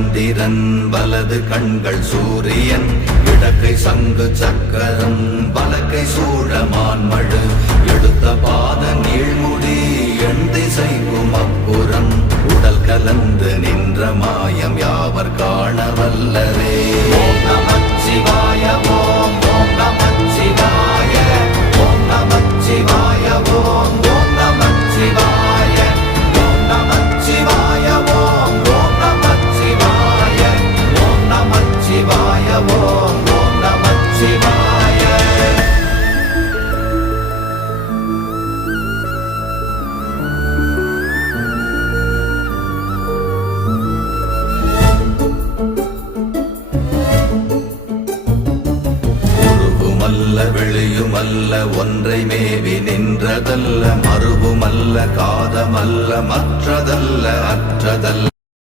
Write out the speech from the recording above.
சந்திரன் வலது கண்கள் சூரியன் இடக்கை சங்கு சக்கரம் வலக்கை சூழமான்மழு எடுத்த பாத நீழ்முடி எண் திசைக்கும் அப்புறம் உடல் கலந்து நின்ற மாயம் யாவர் காண வல்லரே. ஓம் நமச்சிவாய ஓம் ஓம் நமச்சிவாய ஓம் நமச்சிவாய ஓம் ஓம் நமச்சிவாய ஓம் நமச்சிவாய ஓம் ஓம் நமச்சிவாய ஓம் நமச்சிவாய ஓம் ஓம் நமச்சிவாய. வெளியுமல்ல ஒன்றை மேவி நின்றதல்ல மறுவுமல்ல காதமல்ல மற்றதல்ல அற்றதல்ல